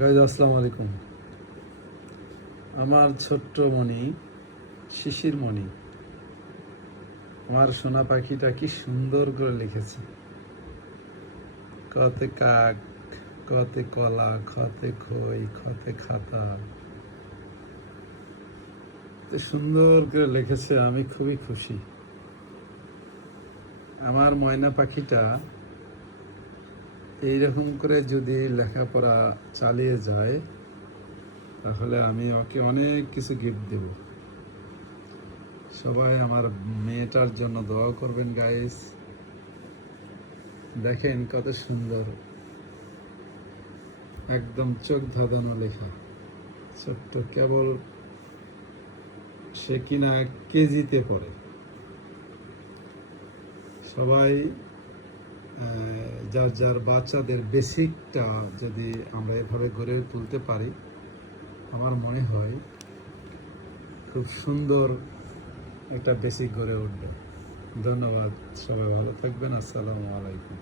Guys আসসালামু আলাইকুম। আমার ছোট্ট মণি, শিশির মণি, আমার সোনা পাখিটা কি সুন্দর করে লিখেছে। কতে কাক, কতে কলা, খতে খই, খতে খাতা, সুন্দর করে লিখেছে। আমি খুবই খুশি। আমার ময়না পাখিটা এইরকম করে যদি লেখাপড়া চালিয়ে যায় তাহলে আমি ওকে অনেক কিছু গিফট দেব। সবাই আমার মেয়েটার জন্য দোয়া করবেন গাইস। দেখেন কত সুন্দর, একদম চোখ ধাঁধানো লেখা। ছোট্ট, কেবল সে কিনা কেজিতে পড়ে। সবাই যার যার বাচ্চাদের বেসিকটা যদি আমরা এভাবে গড়ে তুলতে পারি, আমার মনে হয় খুব সুন্দর একটা বেসিক গড়ে উঠবে। ধন্যবাদ, সবাই ভালো থাকবেন। আসসালামু আলাইকুম।